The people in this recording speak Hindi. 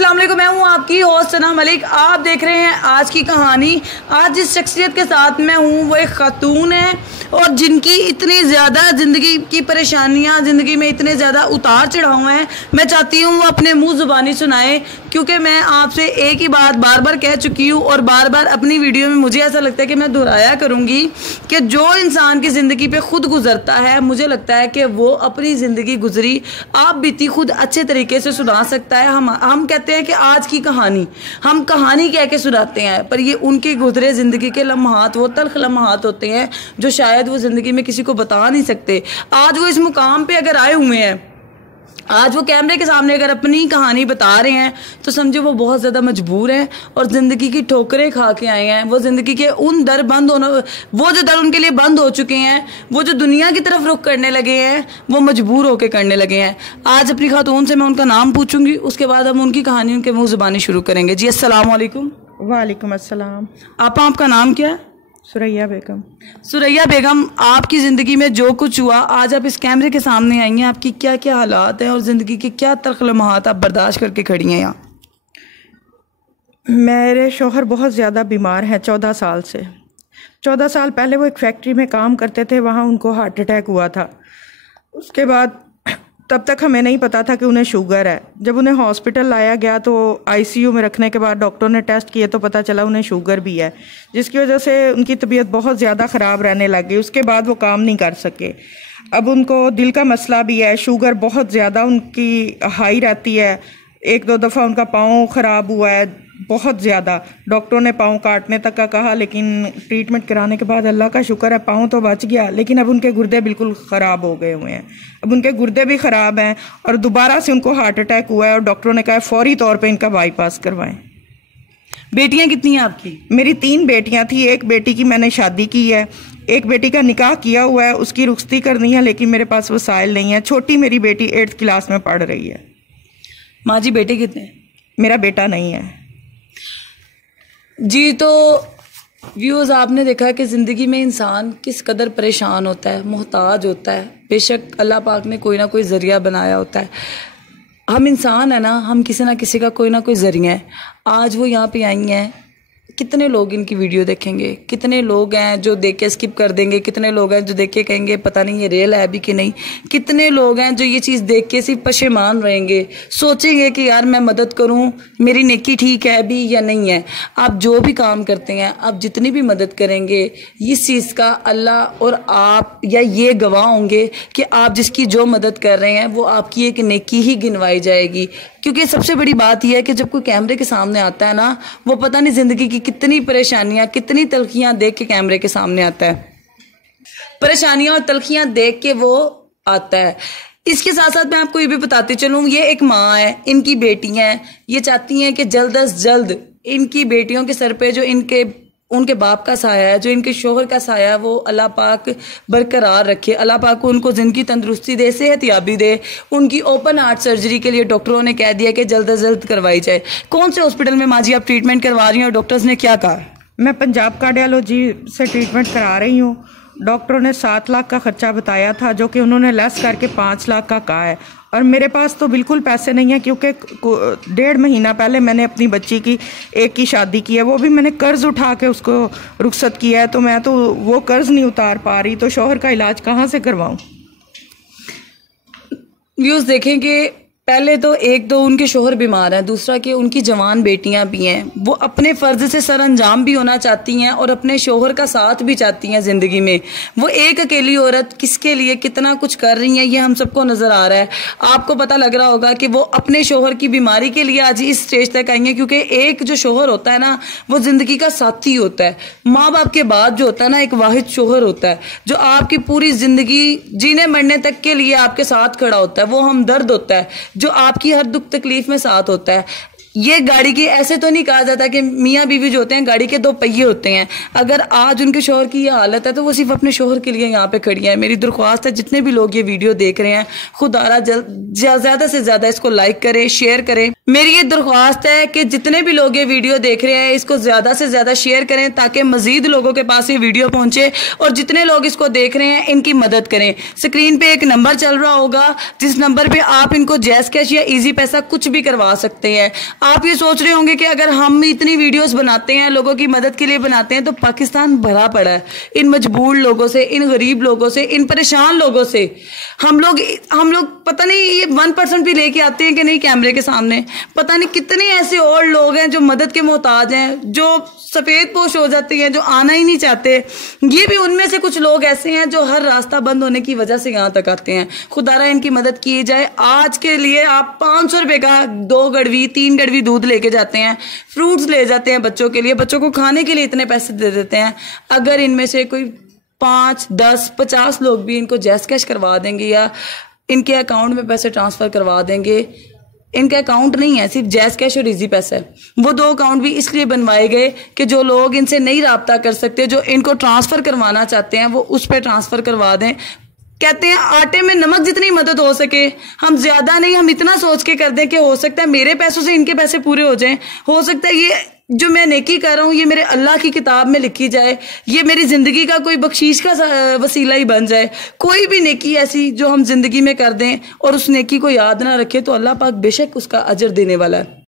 अस्सलाम वालेकुम, मैं हूँ आपकी होस्ट सना मलिक। आप देख रहे हैं आज की कहानी। आज जिस शख्सियत के साथ मैं हूँ वो एक खातून है और जिनकी इतनी ज़्यादा ज़िंदगी की परेशानियाँ, ज़िंदगी में इतने ज़्यादा उतार चढ़ाव हैं, मैं चाहती हूँ वो अपने मुँह ज़ुबानी सुनाए, क्योंकि मैं आपसे एक ही बात बार बार कह चुकी हूँ और बार बार अपनी वीडियो में मुझे ऐसा लगता है कि मैं दोहराया करूँगी कि जो इंसान की ज़िंदगी पे खुद गुजरता है, मुझे लगता है कि वो अपनी ज़िंदगी गुजरी आप बीती खुद अच्छे तरीके से सुना सकता है। हम कहते हैं कि आज की कहानी हम कहानी कह के सुनाते हैं, पर ये उनके गुजरे ज़िंदगी के लम्हात, वो तल्ख लम्हात होते हैं जो शायद वो ज़िंदगी में किसी को बता नहीं सकते। आज वो इस मुकाम पे अगर आए हुए हैं, आज वो कैमरे के सामने अगर अपनी कहानी बता रहे हैं, तो समझो वो बहुत ज़्यादा मजबूर हैं और ज़िंदगी की ठोकरें खा के आए हैं। वो ज़िंदगी के उन दर बंद होना, वो जो दर उनके लिए बंद हो चुके हैं, वो जो दुनिया की तरफ रुख करने लगे हैं, वो मजबूर होकर करने लगे हैं। आज अपनी खातून से मैं उनका नाम पूछूंगी, उसके बाद हम उनकी कहानी उनके मुँह ज़ुबानी शुरू करेंगे। जी अस्सलाम वालेकुम। वालेकुम अस्सलाम। आपका नाम क्या है? सुरैया बेगम। सुरैया बेगम, आपकी ज़िंदगी में जो कुछ हुआ, आज आप इस कैमरे के सामने आई हैं, आपकी क्या क्या हालात हैं और ज़िंदगी के क्या तल्ख लम्हात आप बर्दाश्त करके खड़ी हैं यहाँ? मेरे शौहर बहुत ज़्यादा बीमार हैं 14 साल से। 14 साल पहले वो एक फैक्ट्री में काम करते थे, वहाँ उनको हार्ट अटैक हुआ था। उसके बाद तब तक हमें नहीं पता था कि उन्हें शुगर है। जब उन्हें हॉस्पिटल लाया गया तो आईसीयू में रखने के बाद डॉक्टर ने टेस्ट किए तो पता चला उन्हें शुगर भी है, जिसकी वजह से उनकी तबीयत बहुत ज़्यादा ख़राब रहने लग गई। उसके बाद वो काम नहीं कर सके। अब उनको दिल का मसला भी है, शुगर बहुत ज़्यादा उनकी हाई रहती है। 1-2 दफ़ा उनका पाँव ख़राब हुआ है बहुत ज़्यादा। डॉक्टरों ने पाँव काटने तक का कहा, लेकिन ट्रीटमेंट कराने के बाद अल्लाह का शुक्र है पाँव तो बच गया, लेकिन अब उनके गुर्दे बिल्कुल ख़राब हो गए हुए हैं। अब उनके गुर्दे भी ख़राब हैं और दोबारा से उनको हार्ट अटैक हुआ है और डॉक्टरों ने कहा फौरी तौर पे इनका बाईपास करवाएं। बेटियां कितनी हैं आपकी? मेरी 3 बेटियां थी। एक बेटी की मैंने शादी की है, एक बेटी का निकाह किया हुआ है, उसकी रुखसती करनी है, लेकिन मेरे पास वसाइल नहीं है। छोटी मेरी बेटी 8th क्लास में पढ़ रही है। माँ जी, बेटे कितने? मेरा बेटा नहीं है जी। तो व्यूअर्स, आपने देखा कि ज़िंदगी में इंसान किस कदर परेशान होता है, मोहताज होता है। बेशक अल्लाह पाक ने कोई ना कोई ज़रिया बनाया होता है। हम इंसान है ना, हम किसी ना किसी का कोई ना कोई ज़रिया है। आज वो यहाँ पे आई हैं, कितने लोग इनकी वीडियो देखेंगे, कितने लोग हैं जो देख के स्किप कर देंगे, कितने लोग हैं जो देख के कहेंगे पता नहीं ये रियल है भी कि नहीं, कितने लोग हैं जो ये चीज़ देख के सिर्फ पशेमान रहेंगे, सोचेंगे कि यार मैं मदद करूं, मेरी नेकी ठीक है भी या नहीं है। आप जो भी काम करते हैं, आप जितनी भी मदद करेंगे, इस चीज़ का अल्लाह और आप या ये गवाह होंगे कि आप जिसकी जो मदद कर रहे हैं वो आपकी एक नेकी ही गिनवाई जाएगी। क्योंकि सबसे बड़ी बात यह है कि जब कोई कैमरे के सामने आता है ना, वो पता नहीं ज़िंदगी की कितनी परेशानियां, कितनी तलखियां देख के कैमरे के सामने आता है। परेशानियां और तलखियां देख के वो आता है। इसके साथ साथ मैं आपको ये भी बताती चलूँ, ये एक माँ है, इनकी बेटियां हैं, ये चाहती हैं कि जल्द अज जल्द इनकी बेटियों के सर पे जो उनके बाप का साया है, जो इनके शोहर का साया है, वो अल्लाह पाक बरकरार रखे। अल्लाह पाक को उनको ज़िंदगी तंदुरुस्ती दे, सेहतयाबी दे। उनकी ओपन हार्ट सर्जरी के लिए डॉक्टरों ने कह दिया कि जल्द अज जल्द करवाई जाए। कौन से हॉस्पिटल में माँ जी आप ट्रीटमेंट करवा रही हैं और डॉक्टर्स ने क्या कहा? मैं पंजाब कार्डियोलॉजी से ट्रीटमेंट करा रही हूँ। डॉक्टरों ने 7 लाख का खर्चा बताया था, जो कि उन्होंने लेस करके 5 लाख का कहा है। और मेरे पास तो बिल्कुल पैसे नहीं है, क्योंकि 1.5 महीना पहले मैंने अपनी बच्ची की एक की शादी की है, वो भी मैंने कर्ज उठा के उसको रुखसत किया है। तो मैं तो वो कर्ज नहीं उतार पा रही, तो शौहर का इलाज कहाँ से करवाऊँ? व्यूज़ देखें कि पहले तो एक तो उनके शोहर बीमार हैं, दूसरा कि उनकी जवान बेटियां भी हैं। वो अपने फ़र्ज से सरअंजाम भी होना चाहती हैं और अपने शोहर का साथ भी चाहती हैं ज़िंदगी में। वो एक अकेली औरत किसके लिए कितना कुछ कर रही हैं, ये हम सबको नज़र आ रहा है। आपको पता लग रहा होगा कि वो अपने शोहर की बीमारी के लिए आज इस स्टेज तक आई हैं, क्योंकि एक जो शोहर होता है ना, वो ज़िंदगी का साथी होता है। माँ बाप के बाद जो होता है ना, एक वाहिद शोहर होता है जो आपकी पूरी ज़िंदगी जीने मरने तक के लिए आपके साथ खड़ा होता है। वो हमदर्द होता है जो आपकी हर दुख तकलीफ में साथ होता है। ये गाड़ी की, ऐसे तो नहीं कहा जाता कि मियाँ बीवी जो होते हैं गाड़ी के 2 पहिए होते हैं। अगर आज उनके शोहर की ये हालत है तो वो सिर्फ अपने शोहर के लिए यहाँ पे खड़ी है। मेरी दरख्वास्त है, जितने भी लोग ये वीडियो देख रहे हैं, खुदारा ज़्यादा से ज़्यादा इसको लाइक करें, शेयर करें। मेरी ये दरख्वास्त है कि जितने भी लोग ये वीडियो देख रहे हैं, इसको ज़्यादा से ज़्यादा शेयर करें ताकि मज़ीद लोगों के पास ये वीडियो पहुँचे, और जितने लोग इसको देख रहे हैं इनकी मदद करें। स्क्रीन पे एक नंबर चल रहा होगा, जिस नंबर पे आप इनको जैज़ कैश या ईजी पैसा कुछ भी करवा सकते हैं। आप ये सोच रहे होंगे कि अगर हम इतनी वीडियोस बनाते हैं, लोगों की मदद के लिए बनाते हैं, तो पाकिस्तान भरा पड़ा है इन मजबूर लोगों से, इन गरीब लोगों से, इन परेशान लोगों से। हम लोग पता नहीं ये 1% भी लेके आते हैं कि नहीं कैमरे के सामने। पता नहीं कितने ऐसे और लोग हैं जो मदद के मोहताज हैं, जो सफेद पोश हो जाते हैं, जो आना ही नहीं चाहते। ये भी उनमें से कुछ लोग ऐसे हैं जो हर रास्ता बंद होने की वजह से यहाँ तक आते हैं। खुदारा इनकी मदद की जाए। आज के लिए आप 500 रुपए का 2 गड़वी 3 गड़वी दूध लेके जाते हैं, फ्रूट्स ले जाते हैं बच्चों के लिए, बच्चों को खाने के लिए इतने पैसे दे देते हैं। अगर इनमें से कोई 5, 10, 50 लोग भी इनको जैस कैश करवा देंगे या इनके अकाउंट में पैसे ट्रांसफर करवा देंगे, इनका अकाउंट नहीं है, सिर्फ जैस कैश और इजी पैसा है। वो 2 अकाउंट भी इसलिए बनवाए गए कि जो लोग इनसे नहीं राब्ता कर सकते, जो इनको ट्रांसफर करवाना चाहते हैं, वो उस पर ट्रांसफर करवा दें। कहते हैं आटे में नमक जितनी मदद हो सके, हम ज्यादा नहीं, हम इतना सोच के कर दें कि हो सकता है मेरे पैसों से इनके पैसे पूरे हो जाएं, हो सकता है ये जो मैं नेकी कर रहा हूँ ये मेरे अल्लाह की किताब में लिखी जाए, ये मेरी जिंदगी का कोई बख्शीश का वसीला ही बन जाए। कोई भी नेकी ऐसी जो हम जिंदगी में कर दें और उस नेकी को याद ना रखें, तो अल्लाह पाक बेशक उसका अजर देने वाला है।